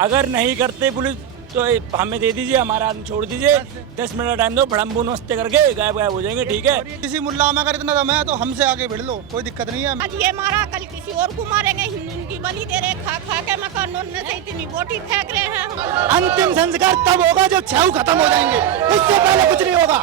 अगर नहीं करते पुलिस तो हमें दे दीजिए, हमारा आदमी छोड़ दीजिए, 10 मिनट का टाइम दो, भड़म्बू नमस्ते करके गायब गायब हो जाएंगे। ठीक है, किसी मुल्ला अगर इतना दम है तो हमसे आगे भिड़ लो, कोई दिक्कत नहीं है। आज ये मारा, कल किसी और को मारेंगे, हिंदू की बलि दे रहे, खा खा के मकानों से इतनी बोटी फेंक रहे हैं हम। अंतिम संस्कार तब होगा जब छाऊ खत्म हो जाएंगे, उससे पहले कुछ नहीं होगा।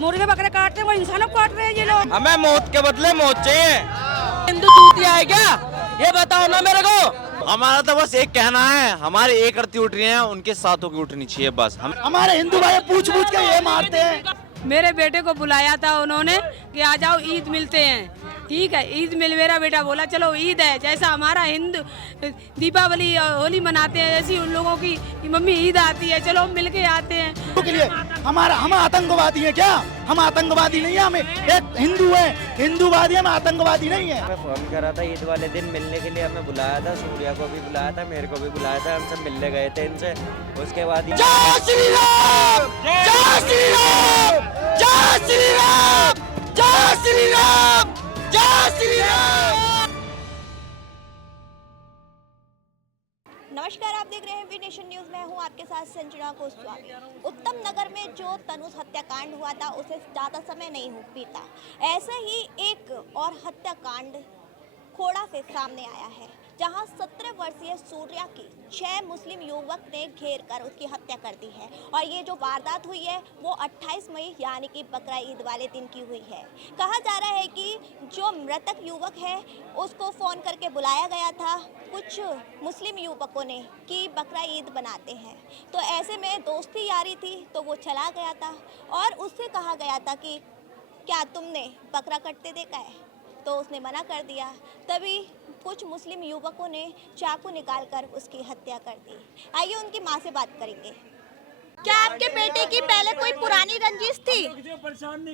मुर्गे बकरे काट रहे हैं, वो इंसानों को काट रहे हैं ये लोग। हमें मौत के बदले मौत चाहिए। हिंदू चूतिया है क्या, ये बताओ ना मेरे को। हमारा तो बस एक कहना है, हमारे एक रत्ती उठ रही है, उनके साथों की उठनी चाहिए बस। हमारे हिंदू भाई पूछ पूछ के ये मारते हैं। मेरे बेटे को बुलाया था उन्होंने कि आ जाओ ईद मिलते हैं। ठीक है, ईद मिल, मेरा बेटा बोला चलो ईद है, जैसा हमारा हिंदू दीपावली होली मनाते हैं, जैसी उन लोगों की मम्मी ईद आती है, चलो मिल के आते हैं। के लिए हम आतंकवादी हैं क्या? हम आतंकवादी नहीं है, हम एक हिंदू है, हिंदूवादी, हम आतंकवादी नहीं है। मैं फोन कर रहा था ईद वाले दिन मिलने के लिए, हमें बुलाया था, सूर्या को भी बुलाया था, मेरे को भी बुलाया था, हम सब मिलने गए थे इनसे। उसके बाद जय श्री राम, जय श्री राम, जय श्री राम, जय श्री राम, जय श्री राम। नमस्कार, आप देख रहे हैं वी नेशन न्यूज। मैं हूं आपके साथ संजना गोस्वामी। उत्तम नगर में जो तनुज हत्याकांड हुआ था उसे ज़्यादा समय नहीं हो बीता, ऐसे ही एक और हत्याकांड खोड़ा से सामने आया है, जहां 17 वर्षीय सूर्या की 6 मुस्लिम युवक ने घेर कर उसकी हत्या कर दी है। और ये जो वारदात हुई है वो 28 मई यानी कि बकरा ईद वाले दिन की हुई है। कहा जा रहा है कि जो मृतक युवक है उसको फ़ोन करके बुलाया गया था कुछ मुस्लिम युवकों ने कि बकरा ईद बनाते हैं, तो ऐसे में दोस्ती यारी थी तो वो चला गया था और उससे कहा गया था कि क्या तुमने बकरा कटते देखा है, तो उसने मना कर दिया। तभी कुछ मुस्लिम युवकों ने चाकू निकालकर उसकी हत्या कर दी। आइए उनकी मां से बात करेंगे। क्या आपके बेटे की पहले कोई पुरानी रंजिश थी?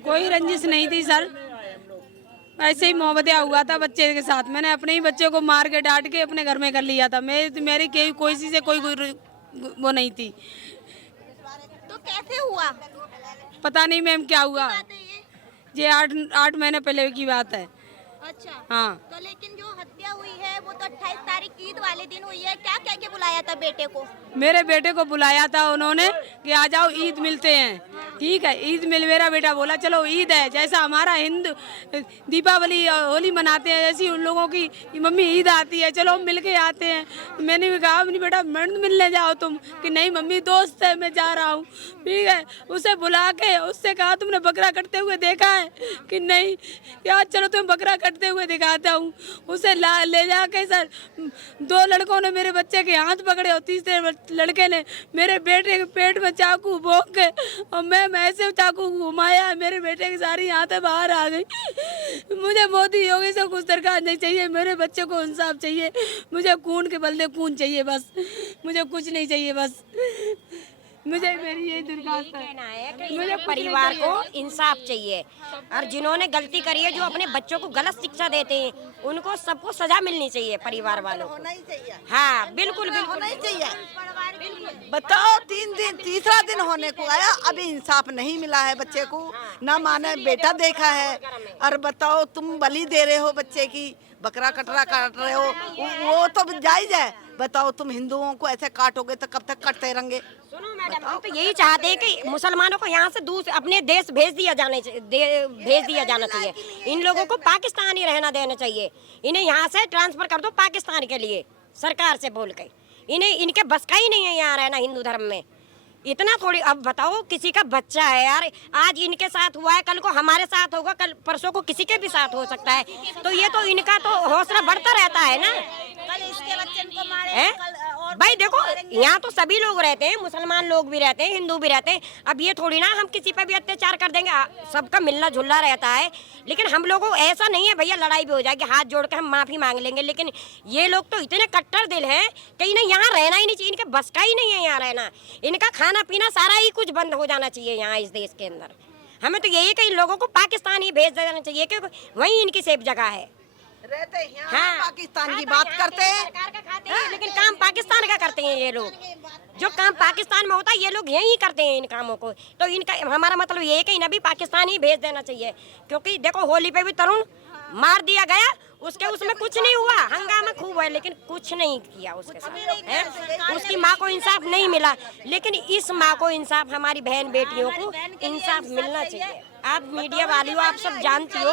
कोई रंजिश नहीं थी सर, ऐसे ही मोहब्बत हुआ था बच्चे के साथ। मैंने अपने ही बच्चे को मार के डांट के अपने घर में कर लिया था। मेरी कोई चीज़ से कोई वो नहीं थी। तो कैसे हुआ? पता नहीं मैम क्या हुआ, ये 8 महीने पहले की बात है। अच्छा हाँ, तो लेकिन जो हत्या हुई है वो तो 28 तारीख ईद वाले दिन हुई है। क्या कह के बुलाया था बेटे को? मेरे बेटे को बुलाया था उन्होंने कि आ जाओ ईद मिलते हैं। ठीक है, ईद मिल, मेरा बेटा बोला चलो ईद है, जैसा हमारा हिंदू दीपावली होली मनाते हैं, जैसी उन लोगों की मम्मी ईद आती है, चलो मिल के आते हैं। मैंने भी कहा नहीं बेटा मर्द मिलने जाओ तुम, कि नहीं मम्मी दोस्त है मैं जा रहा हूँ। ठीक है, उसे बुला के उससे कहा तुमने बकरा कटते हुए देखा है कि नहीं, यार चलो तुम बकरा कटते हुए दिखाता हूँ। उसे ले जाके सर 2 लड़कों ने मेरे बच्चे के हाथ पकड़े और तीसरे लड़के ने मेरे बेटे के पेट में चाकू भोंक के और मैं ऐसे चाकू घुमाया, मेरे बेटे की सारी आंतें बाहर आ गई। मुझे मोदी योगी से कुछ दरकार नहीं चाहिए, मेरे बच्चे को इंसाफ चाहिए, मुझे खून के बदले खून चाहिए, बस मुझे कुछ नहीं चाहिए। बस मुझे मेरी यही दरखास्त है, मुझे परिवार को इंसाफ चाहिए और जिन्होंने गलती करी है, जो अपने बच्चों को गलत शिक्षा देते हैं, उनको सबको सजा मिलनी चाहिए। परिवार वालों को होना ही चाहिए। हाँ बिल्कुल बिल्कुल होना ही चाहिए। बताओ 3 दिन तीसरा दिन होने को आया, अभी इंसाफ नहीं मिला है बच्चे को, ना माने बेटा देखा है। और बताओ तुम बलि दे रहे हो बच्चे की, बकरा कटरा काट रहे हो, वो तो जायज है। बताओ तुम हिंदुओं को ऐसे काटोगे तो कब तक कटते रहेंगे? सुनो मैडम, हम तो यही चाहते हैं कि मुसलमानों को यहाँ से दूर अपने देश भेज दिया जाना चाहिए। इन लोगों को पाकिस्तान ही रहना देना चाहिए। इन्हें यहाँ से ट्रांसफर कर दो पाकिस्तान के लिए, सरकार से बोल के। इन्हें इनके बस का ही नहीं है यहाँ रहना हिंदू धर्म में। इतना थोड़ी, अब बताओ किसी का बच्चा है यार, आज इनके साथ हुआ है, कल को हमारे साथ होगा, कल परसों को किसी के भी साथ हो सकता है। तो ये तो इनका तो हौसला बढ़ता रहता है ना। कल इसके बच्चे को मारे, कल भाई देखो यहाँ तो सभी लोग रहते हैं, मुसलमान लोग भी रहते हैं, हिंदू भी रहते हैं। अब ये थोड़ी ना हम किसी पे भी अत्याचार कर देंगे, सबका मिलना जुलना रहता है। लेकिन हम लोगों ऐसा नहीं है भैया लड़ाई भी हो जाएगी, हाथ जोड़ के हम माफी मांग लेंगे। लेकिन ये लोग तो इतने कट्टर दिल हैं कि इन्हें यहाँ रहना ही नहीं चाहिए, इनके बस का ही नहीं है यहाँ रहना। इनका खाना पीना सारा ही कुछ बंद हो जाना चाहिए यहाँ इस देश के अंदर। हमें तो यही कि इन लोगों को पाकिस्तान ही भेज देना चाहिए, क्योंकि वहीं इनकी सेफ जगह है। रहते हैं हाँ, पाकिस्तान की बात करते हैं, सरकार का खाते हैं, लेकिन काम पाकिस्तान का करते हैं ये लोग। जो काम पाकिस्तान में होता है ये लोग यही करते हैं इन कामों को। तो इनका हमारा मतलब ये है कि इन्हें भी पाकिस्तान ही भेज देना चाहिए। क्योंकि देखो होली पे भी तरुण मार दिया गया, उसके उसमें कुछ नहीं हुआ, हंगामा खूब है लेकिन कुछ नहीं किया उसके साथ है? उसकी माँ को इंसाफ नहीं मिला, लेकिन इस माँ को इंसाफ, हमारी बहन बेटियों को इंसाफ मिलना चाहिए। आप मीडिया वाली हो, आप सब जानती हो,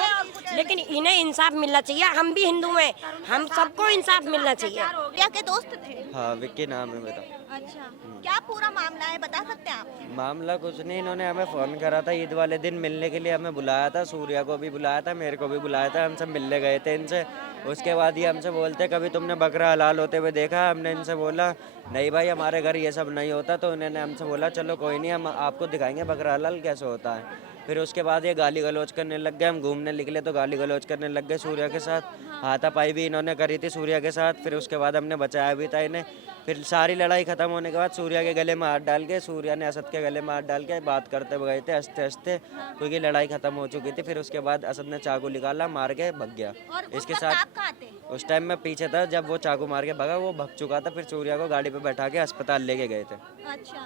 लेकिन इन्हें इंसाफ मिलना चाहिए। हम भी हिंदू हैं, हम सबको इंसाफ मिलना चाहिए। क्या के दोस्त थे? हाँ, विक्की नाम है मेरा। अच्छा, क्या पूरा मामला है, बता सकते हैं आप? मामला कुछ नहीं, इन्होंने हमें फ़ोन करा था ईद वाले दिन मिलने के लिए, हमें बुलाया था, सूर्या को भी बुलाया था, मेरे को भी बुलाया था, हम सब मिलने गए थे इनसे। उसके बाद ये हमसे बोलते कभी तुमने बकरा हलाल होते हुए देखा? हमने इनसे बोला नहीं भाई, हमारे घर ये सब नहीं होता। तो इन्होंने हमसे बोला चलो कोई नहीं, हम आपको दिखाएंगे बकरा हलाल कैसे होता है। फिर उसके बाद ये गाली गलौज करने लग गए, हम घूमने निकले तो गाली गलौज करने लग गए सूर्या के साथ। हाथापाई भी इन्होंने करी थी सूर्या के साथ। फिर उसके बाद हमने बचाया भी था इन्हें। फिर सारी लड़ाई खत्म होने के बाद सूर्या के गले में हाथ डाल के, सूर्या ने असद के गले में हाथ डाल के बात करते गए थे हंसते हंसते, क्योंकि लड़ाई खत्म हो चुकी थी। फिर उसके बाद असद ने चाकू निकाला, मार के भग गया। इसके साथ आप कहाँ थे? उस टाइम मैं पीछे था, जब वो चाकू मार के भगा वो भग चुका था। फिर सूर्या को गाड़ी पे बैठा के अस्पताल लेके गए थे। अच्छा,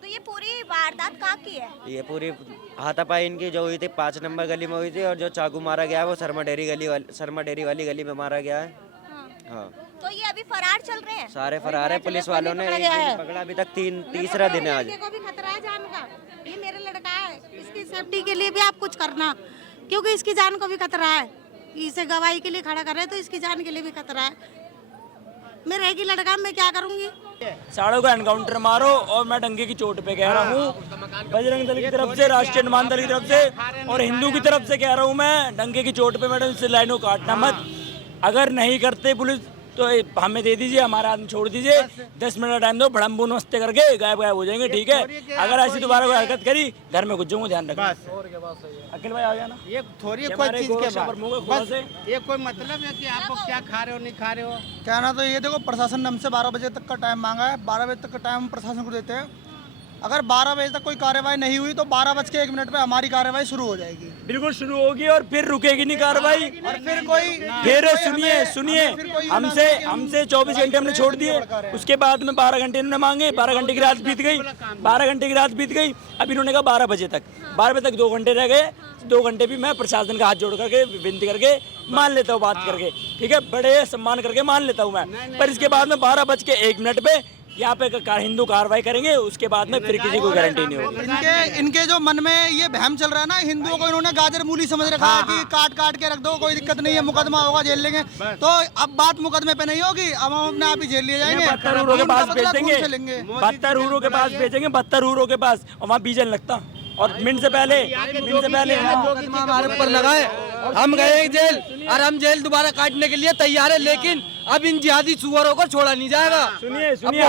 तो ये पूरी वारदात कहाँ की है? ये पूरी हाथापाई इनकी जो हुई थी 5 नंबर गली में हुई थी, और जो चाकू मारा गया है वो शर्मा डेरी वाली गली में मारा गया है। हाँ, तो ये अभी फरार चल रहे हैं? सारे फरार है, पुलिस वालों ने एक दिन पकड़ा, अभी तक तीसरा दिन है आज। को भी खतरा है जान का, ये मेरा लड़का है, इसकी सेफ्टी के लिए भी आप कुछ करना, क्योंकि इसकी जान को भी खतरा है। इसे गवाही के लिए खड़ा कर रहे हैं तो इसकी जान के लिए भी खतरा है। मैं रहेगी लड़का, मैं क्या करूंगी? साड़ों का एनकाउंटर मारो और मैं डंगे की चोट पे कह रहा हूँ, बजरंग दल की तरफ से, राष्ट्रीय निर्माण दल की तरफ से और हिंदू की तरफ से कह रहा हूँ मैं, डंगे की चोट पे मैडम इससे लाइनों काटना मत। अगर नहीं करते पुलिस तो हमें दे दीजिए, हमारा आदमी छोड़ दीजिए, 10 मिनट टाइम दो, भड़म्बू नमस्ते करके गायब हो जाएंगे, ठीक है? अगर ऐसी दोबारा कोई हरकत करी घर में घुस जाऊंगा, ध्यान रखना। अखिल भाई आ गया ना, ये थोड़ी कोई चीज के बाद ये कोई मतलब है कि आपको क्या खा रहे हो नहीं खा रहे हो। कहना तो ये देखो, प्रशासन ने हमसे 12 बजे तक का टाइम मांगा है, 12 बजे तक का टाइम हम प्रशासन को देते हैं। अगर 12 बजे तक कोई कार्रवाई नहीं हुई तो 12:01 पे हमारी कार्रवाई शुरू हो जाएगी। बिल्कुल शुरू होगी और फिर रुकेगी नहीं कार्रवाई। और फिर कोई फिर सुनिए हमसे 24 घंटे हमने छोड़ दिए, उसके बाद में 12 घंटे इन्होंने मांगे, 12 घंटे की रात बीत गई, 12 घंटे की रात बीत गई। अब इन्होंने कहा 12 बजे तक, 12 बजे तक 2 घंटे रह गए। 2 घंटे भी मैं प्रशासन का हाथ जोड़ करके विनती करके मान लेता हूँ, बात करके, ठीक है, बड़े सम्मान करके मान लेता हूँ मैं। पर इसके बाद में 12:01 पे यहाँ पे हिंदू कार्रवाई करेंगे, उसके बाद में फिर किसी को गारंटी नहीं होगी। इनके जो मन में ये भ्रम चल रहा है ना, हिंदुओं को इन्होंने गाजर मूली समझ रखा है कि काट के रख दो, कोई दिक्कत नहीं है, मुकदमा होगा जेल लेंगे। तो अब बात मुकदमे पे नहीं होगी, अब हम अपने आप ही जेल लिए जाएंगे, 72 हूरों के पास भेज देंगे, 72 हूरों के पास भेजेंगे, 72 हूरों के पास, और वहाँ बीजन लगता और मिनट से पहले हमारे ऊपर लगाए, हम गए जेल और हम जेल दोबारा काटने के लिए तैयार है, लेकिन अब इन जिहादी सुअरों को छोड़ा नहीं जाएगा। सुनिए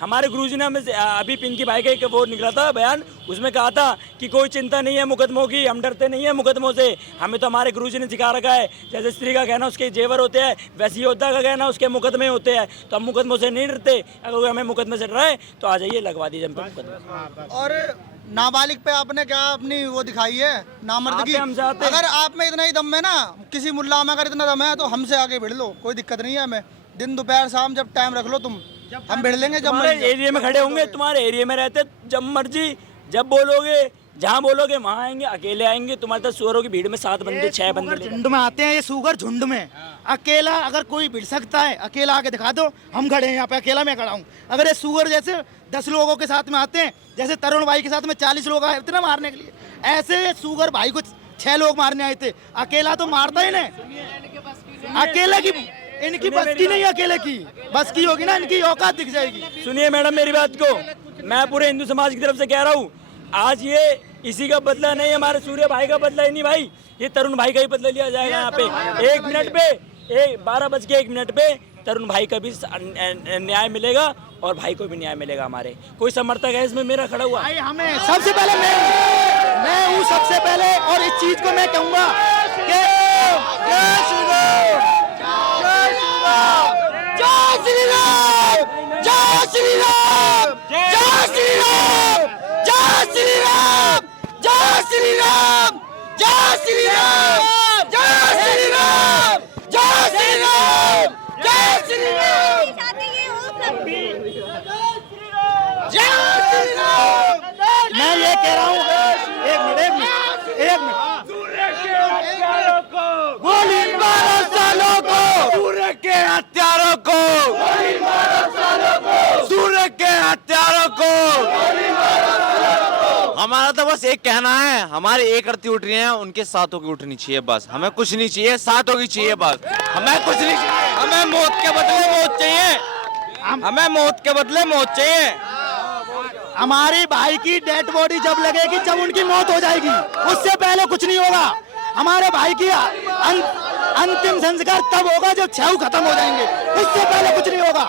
हमारे गुरुजी ने हमें अभी पिंकी भाई का एक वो निकला था बयान, उसमें कहा था कि कोई चिंता नहीं है मुकदमों की, हम डरते नहीं है मुकदमों से। हमें तो हमारे गुरुजी ने सिखा रखा है, जैसे स्त्री का कहना उसके जेवर होते हैं, वैसे योद्धा का कहना उसके मुकदमे होते हैं। तो हम मुकदमों से नहीं डरते, अगर हमें मुकदमे से डराए तो आ जाइए, लगवा दीजिए हम पे मुकदमा। और नाबालिग पे आपने क्या अपनी वो दिखाई है, नामर्दगी। अगर आप में इतना ही दम है ना, किसी मुल्ला में अगर इतना दम है तो हमसे आगे भिड़ लो, कोई दिक्कत नहीं है हमें। दिन दोपहर शाम जब टाइम रख लो तुम, हम भिड़ लेंगे। जब एरिया में खड़े होंगे, तुम्हारे एरिया में रहते, जब मर्जी जब बोलोगे, जहाँ बोलोगे वहाँ आएंगे, अकेले आएंगे। तुम्हारे पास सुअरों की भीड़ में 7 बंदे 6 बंदे झुंड में आते हैं, ये सुगर झुंड में। अकेला अगर कोई भिड़ सकता है, अकेला आके दिखा दो, हम खड़े हैं यहाँ पे, अकेला मैं खड़ा हूँ। अगर ये सुगर जैसे 10 लोगों के साथ में आते हैं, जैसे तरुण भाई के साथ में 40 लोग आए थे ना मारने के लिए, ऐसे सुगर भाई को 6 लोग मारने आए थे। अकेला तो मारता ही नहीं, अकेले की इनकी बस की नहीं, अकेले की बस की होगी ना, इनकी औकात दिख जाएगी। सुनिए मैडम मेरी बात को, मैं पूरे हिंदू समाज की तरफ से कह रहा हूँ, आज ये इसी का बदला नहीं, हमारे सूर्य भाई का बदला ही नहीं भाई, ये तरुण भाई का ही बदला लिया जाएगा। यहाँ पे 1 मिनट पे 12:01 पे तरुण भाई का भी न्याय मिलेगा और भाई को भी न्याय मिलेगा। हमारे कोई समर्थक है इसमें मेरा खड़ा हुआ? हमें सबसे पहले मैं हूँ सबसे पहले, और इस चीज को मैं कहूँगा कि जय श्री राम, जय श्री राम, जय श्री राम, जय श्री राम, जय श्री राम, जय श्री राम, जय श्री राम, जय श्री राम, जय श्री राम, जय श्री राम, जय श्री राम। मैं ये कह रहा हूँ, एक मिनट गोली मारो सालों हत्यारों को, सूर्य के हत्यारों को। हमारा तो बस एक कहना है, हमारी एक अर्थी उठ रही है, उनके सातों की उठनी चाहिए बस। हमें कुछ नहीं चाहिए, सातों की चाहिए बस। हमें कुछ नहीं चाहिए, हमें मौत के बदले मौत चाहिए, हमें मौत के बदले मौत चाहिए। हमारे भाई की डेड बॉडी जब लगेगी, जब उनकी मौत हो जाएगी, उससे पहले कुछ नहीं होगा। हमारे भाई की अंतिम संस्कार तब होगा जब छेऊ खत्म हो जाएंगे, उससे पहले कुछ नहीं होगा,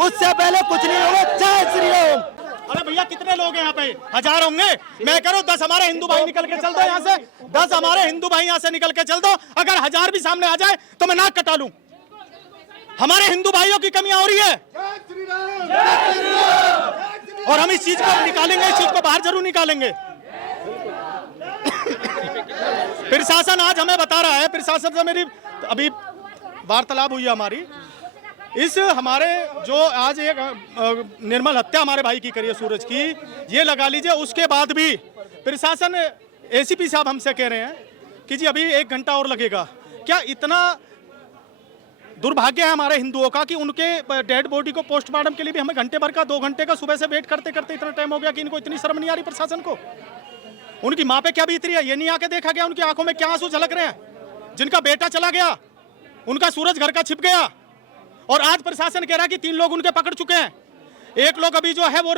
उससे पहले कुछ नहीं होगा। जय श्री राम। अरे भैया कितने लोग हैं यहाँ पे? 1000 होंगे। मैं कह रहा हूँ 10 हमारे हिंदू भाई निकल के चल दो यहाँ से, 10 हमारे हिंदू भाई यहाँ से निकल के चल दो। अगर 1000 भी सामने आ जाए तो मैं नाक कटा लूं। हमारे हिंदू भाइयों की कमियां हो रही है और हम इस चीज को निकालेंगे, इस चीज को बाहर जरूर निकालेंगे। प्रशासन आज हमें बता रहा है, प्रशासन से मेरी अभी वार्तालाप हुई है हमारी, इस हमारे जो आज एक निर्मल हत्या हमारे भाई की करी है सूरज की, ये लगा लीजिए, उसके बाद भी प्रशासन एसीपी साहब हमसे कह रहे हैं कि जी अभी 1 घंटा और लगेगा। क्या इतना दुर्भाग्य है हमारे हिंदुओं का कि उनके डेड बॉडी को पोस्टमार्टम के लिए भी हमें घंटे भर का 2 घंटे का सुबह से वेट करते करते इतना टाइम हो गया कि इनको इतनी शर्म नहीं आ रही प्रशासन को? उनकी माँ पे क्या बीत रही है ये नहीं आके देखा गया? उनकी आंखों में क्या आंसू झलक रहे हैं? जिनका बेटा चला गया, उनका सूरज घर का छिप गया, और आज प्रशासन कह रहा है कि 3 लोग उनके पकड़ चुके हैं, 1 लोग अभी जो है वो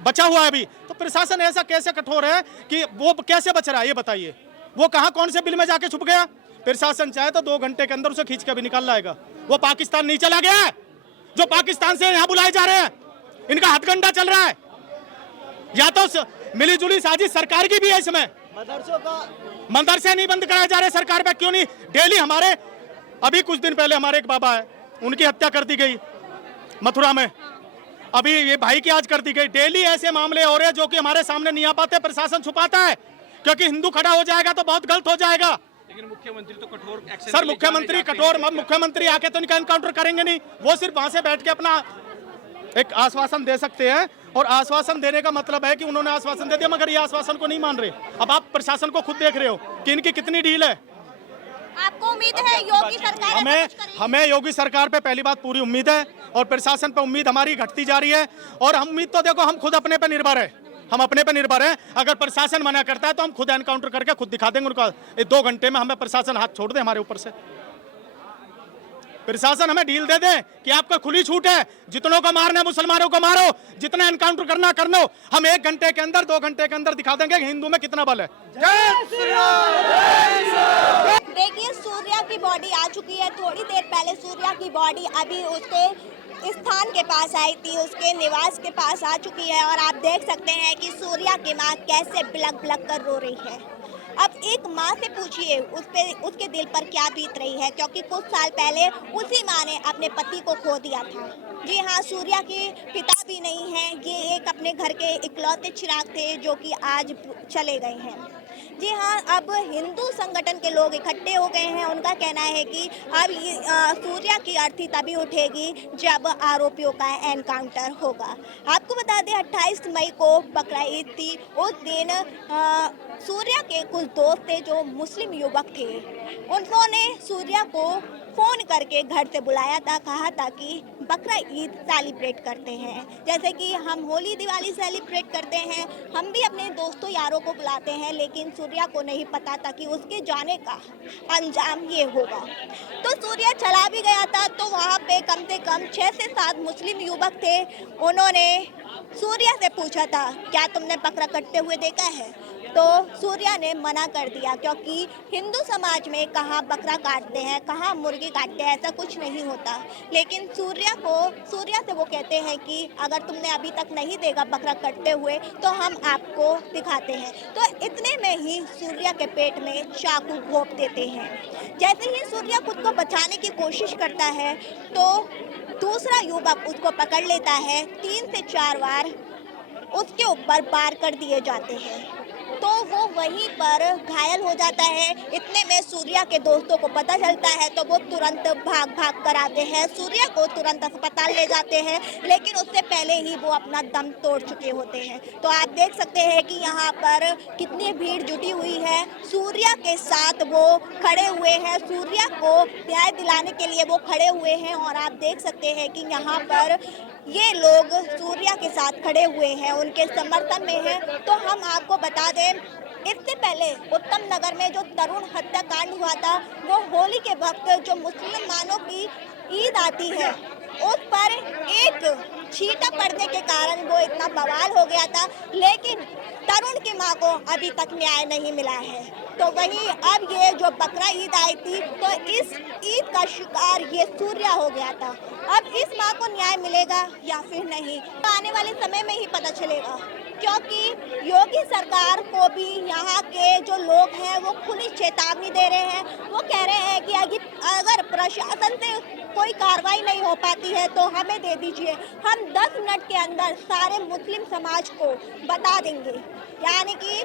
बचा हुआ है अभी। तो प्रशासन ऐसा कैसे कठोर है कि वो कैसे बच रहा है ये बताइए? वो कहाँ कौन से बिल में जाके छुप गया? प्रशासन चाहे तो 2 घंटे के अंदर उसे खींच के भी निकाल लाएगा। वो पाकिस्तान नहीं चला गया है जो पाकिस्तान से यहाँ बुलाए जा रहे हैं, इनका हथकंडा चल रहा है। या तो मिलीजुली साजिश सरकार की भी है इसमें। मदरसे नहीं बंद कराए जा रहे सरकार पे, क्यों नहीं? डेली हमारे अभी कुछ दिन पहले हमारे एक बाबा है, उनकी हत्या कर दी गई मथुरा में, अभी ये भाई की आज कर दी गई। डेली ऐसे मामले हो रहे हैं जो कि हमारे सामने नहीं आ पाते, प्रशासन छुपाता है क्योंकि हिंदू खड़ा हो जाएगा तो बहुत गलत हो जाएगा। लेकिन मुख्यमंत्री तो कठोर एक्शन, सर मुख्यमंत्री कठोर, मुख्यमंत्री आके तो इनका एनकाउंटर करेंगे नहीं, वो सिर्फ वहां से बैठ के अपना एक आश्वासन दे सकते हैं, और आश्वासन देने का मतलब है कि उन्होंने आश्वासन दे दिया मगर ये आश्वासन को नहीं मान रहे। अब आप प्रशासन को खुद देख रहे हो कि इनकी कितनी ढील है। आपको उम्मीद है योगी सरकार हमें योगी सरकार पे पहली बात पूरी उम्मीद है, और प्रशासन पे उम्मीद हमारी घटती जा रही है। और हम उम्मीद तो देखो, हम खुद अपने पे निर्भर है, हम अपने पे निर्भर हैं। अगर प्रशासन मना करता है तो हम खुद एनकाउंटर करके खुद दिखा देंगे उनका। 2 घंटे में हमें प्रशासन हाथ छोड़ दे हमारे ऊपर से, प्रशासन हमें डील दे दे कि आपका खुली छूट है, जितनों को मारना है मुसलमानों को मारो, जितना एनकाउंटर करना कर लो। हम 1 घंटे के अंदर 2 घंटे के अंदर दिखा देंगे कि हिंदू में कितना बल है। देखिए सूर्या की बॉडी आ चुकी है। थोड़ी देर पहले सूर्या की बॉडी अभी उसके स्थान के पास आई थी, उसके निवास के पास आ चुकी है, और आप देख सकते हैं कि सूर्या की माँ कैसे बिलक बिलक कर रो रही है। अब एक माँ से पूछिए उसके दिल पर क्या बीत रही है, क्योंकि कुछ साल पहले उसी माँ ने अपने पति को खो दिया था। जी हाँ, सूर्या के पिता भी नहीं हैं, ये एक अपने घर के इकलौते चिराग थे जो कि आज चले गए हैं। जी हाँ, अब हिंदू संगठन के लोग इकट्ठे हो गए हैं। उनका कहना है कि अब सूर्या की अर्थी तभी उठेगी जब आरोपियों का एनकाउंटर होगा। आपको बता दें 28 मई को बकरा ईद थी। उस दिन सूर्या के कुछ दोस्त थे जो मुस्लिम युवक थे, उन्होंने सूर्या को फ़ोन करके घर से बुलाया था, कहा था कि बकरा ईद सेलिब्रेट करते हैं, जैसे कि हम होली दिवाली सेलिब्रेट करते हैं, हम भी अपने दोस्तों यारों को बुलाते हैं। लेकिन सूर्या को नहीं पता था कि उसके जाने का अंजाम ये होगा। तो सूर्या चला भी गया था, तो वहाँ पे कम से कम 6 से 7 मुस्लिम युवक थे। उन्होंने सूर्या से पूछा था, क्या तुमने बकरा कटते हुए देखा है? तो सूर्या ने मना कर दिया, क्योंकि हिंदू समाज में कहाँ बकरा काटते हैं, कहाँ मुर्गी काटते हैं, ऐसा कुछ नहीं होता। लेकिन सूर्या से वो कहते हैं कि अगर तुमने अभी तक नहीं देखा बकरा कटते हुए तो हम आपको दिखाते हैं। तो इतने में ही सूर्या के पेट में चाकू घोंप देते हैं। जैसे ही सूर्या खुद को बचाने की कोशिश करता है तो दूसरा युवक उसको पकड़ लेता है। 3 से 4 बार उसके ऊपर वार कर दिए जाते हैं। तो वो वहीं पर घायल हो जाता है। इतने में सूर्या के दोस्तों को पता चलता है तो वो तुरंत भाग कर आते हैं, सूर्या को तुरंत अस्पताल ले जाते हैं, लेकिन उससे पहले ही वो अपना दम तोड़ चुके होते हैं। तो आप देख सकते हैं कि यहाँ पर कितनी भीड़ जुटी हुई है, सूर्या के साथ वो खड़े हुए हैं, सूर्या को न्याय दिलाने के लिए वो खड़े हुए हैं। और आप देख सकते हैं कि यहाँ पर ये लोग सूर्या के साथ खड़े हुए हैं, उनके समर्थन में हैं। तो हम आपको बता दें, इससे पहले उत्तम नगर में जो तरुण हत्याकांड हुआ था, वो होली के वक्त जो मुसलमानों की ईद आती है उस पर एक छींटा पड़ने के कारण वो इतना बवाल हो गया था, लेकिन तरुण की मां को अभी तक न्याय नहीं मिला है। तो वहीं अब ये जो बकरा ईद आई थी, तो इस ईद का शिकार ये सूर्या हो गया था। अब इस मां को न्याय मिलेगा या फिर नहीं, तो आने वाले समय में ही पता चलेगा, क्योंकि योगी सरकार को भी यहाँ के जो लोग हैं वो खुली चेतावनी दे रहे हैं। वो कह रहे हैं कि अगर प्रशासन से कोई कार्रवाई नहीं हो पाती है तो हमें दे दीजिए, हम 10 मिनट के अंदर सारे मुस्लिम समाज को बता देंगे, यानी कि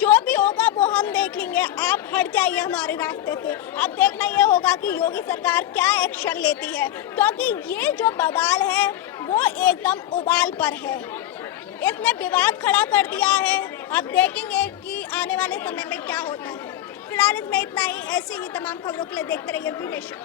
जो भी होगा वो हम देख लेंगे, आप हट जाइए हमारे रास्ते से। अब देखना ये होगा कि योगी सरकार क्या एक्शन लेती है, क्योंकि ये जो बवाल है वो एकदम उबाल पर है, इसने विवाद खड़ा कर दिया है। अब देखेंगे कि आने वाले समय में क्या होता है। फिलहाल इसमें इतना ही। ऐसी ही तमाम खबरों के लिए देखते रहिए वी नेशन।